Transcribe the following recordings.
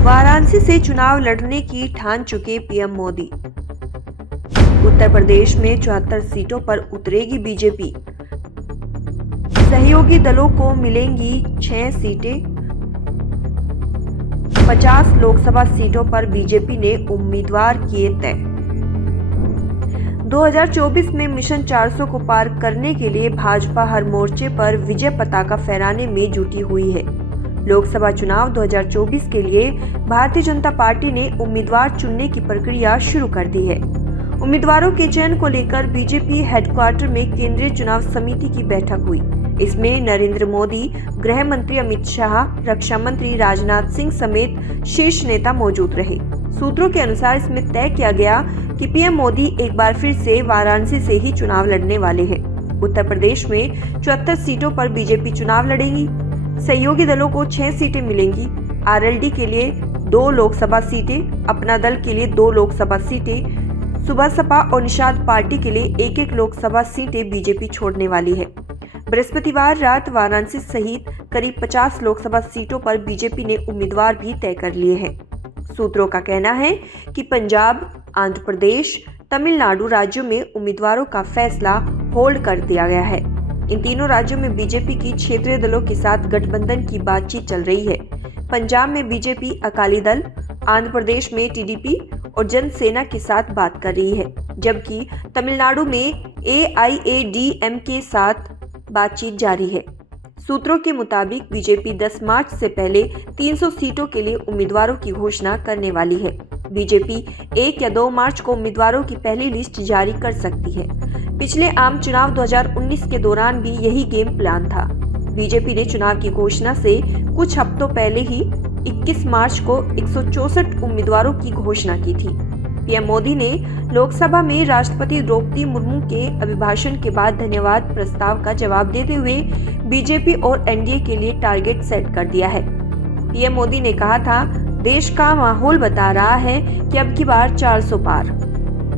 वाराणसी से चुनाव लड़ने की ठान चुके पीएम मोदी। उत्तर प्रदेश में 74 सीटों पर उतरेगी बीजेपी। सहयोगी दलों को मिलेंगी 6 सीटें। 50 लोकसभा सीटों पर बीजेपी ने उम्मीदवार किए तय। 2024 में मिशन 400 को पार करने के लिए भाजपा हर मोर्चे पर विजय पताका फहराने में जुटी हुई है। लोकसभा चुनाव 2024 के लिए भारतीय जनता पार्टी ने उम्मीदवार चुनने की प्रक्रिया शुरू कर दी है। उम्मीदवारों के चयन को लेकर बीजेपी हेडक्वार्टर में केंद्रीय चुनाव समिति की बैठक हुई। इसमें नरेंद्र मोदी, गृह मंत्री अमित शाह, रक्षा मंत्री राजनाथ सिंह समेत शीर्ष नेता मौजूद रहे। सूत्रों के अनुसार इसमें तय किया गया कि पीएम मोदी एक बार फिर से वाराणसी से ही चुनाव लड़ने वाले हैं। उत्तर प्रदेश में 74 सीटों पर बीजेपी चुनाव लड़ेगी। सहयोगी दलों को 6 सीटें मिलेंगी। आरएलडी के लिए 2 लोकसभा सीटें, अपना दल के लिए 2 लोकसभा सीटें, सुबह सपा और निषाद पार्टी के लिए 1-1 लोकसभा सीटें बीजेपी छोड़ने वाली है। बृहस्पतिवार रात वाराणसी सहित करीब 50 लोकसभा सीटों पर बीजेपी ने उम्मीदवार भी तय कर लिए हैं। सूत्रों का कहना है कि पंजाब, आंध्र प्रदेश, तमिलनाडु राज्यों में उम्मीदवारों का फैसला होल्ड कर दिया गया है। इन तीनों राज्यों में बीजेपी की क्षेत्रीय दलों के साथ गठबंधन की बातचीत चल रही है। पंजाब में बीजेपी अकाली दल, आंध्र प्रदेश में टीडीपी और जनसेना के साथ बात कर रही है, जबकि तमिलनाडु में एआईएडीएम के साथ बातचीत जारी है। सूत्रों के मुताबिक बीजेपी 10 मार्च से पहले 300 सीटों के लिए उम्मीदवारों की घोषणा करने वाली है। बीजेपी 1 या 2 मार्च को उम्मीदवारों की पहली लिस्ट जारी कर सकती है। पिछले आम चुनाव 2019 के दौरान भी यही गेम प्लान था। बीजेपी ने चुनाव की घोषणा से कुछ हफ्तों पहले ही 21 मार्च को 164 उम्मीदवारों की घोषणा की थी। पीएम मोदी ने लोकसभा में राष्ट्रपति द्रौपदी मुर्मू के अभिभाषण के बाद धन्यवाद प्रस्ताव का जवाब देते हुए बीजेपी और एनडीए के लिए टारगेट सेट कर दिया है। पीएम मोदी ने कहा था, देश का माहौल बता रहा है कि अब की बार 400 पार।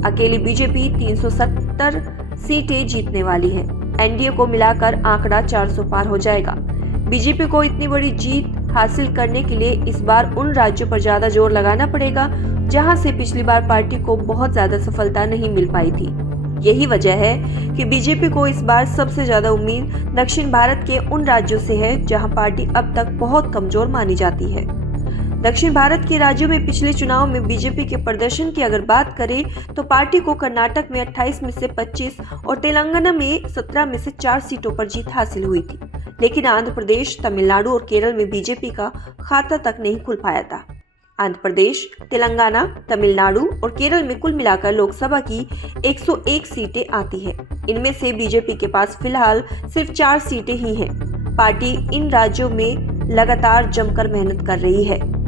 अकेली बीजेपी 370 सीटें जीतने वाली है। एनडीए को मिलाकर आंकड़ा 400 पार हो जाएगा। बीजेपी को इतनी बड़ी जीत हासिल करने के लिए इस बार उन राज्यों पर ज्यादा जोर लगाना पड़ेगा जहां से पिछली बार पार्टी को बहुत ज्यादा सफलता नहीं मिल पाई थी। यही वजह है कि बीजेपी को इस बार सबसे ज्यादा उम्मीद दक्षिण भारत के उन राज्यों से है जहां पार्टी अब तक बहुत कमजोर मानी जाती है। दक्षिण भारत के राज्यों में पिछले चुनाव में बीजेपी के प्रदर्शन की अगर बात करें तो पार्टी को कर्नाटक में 28 में से 25 और तेलंगाना में 17 में से 4 सीटों पर जीत हासिल हुई थी। लेकिन आंध्र प्रदेश, तमिलनाडु और केरल में बीजेपी का खाता तक नहीं खुल पाया था। आंध्र प्रदेश, तेलंगाना, तमिलनाडु और केरल में कुल मिलाकर लोकसभा की 101 सीटें आती हैं। इनमें से बीजेपी के पास फिलहाल सिर्फ 4 सीटें ही हैं। पार्टी इन राज्यों में लगातार जमकर मेहनत कर रही है।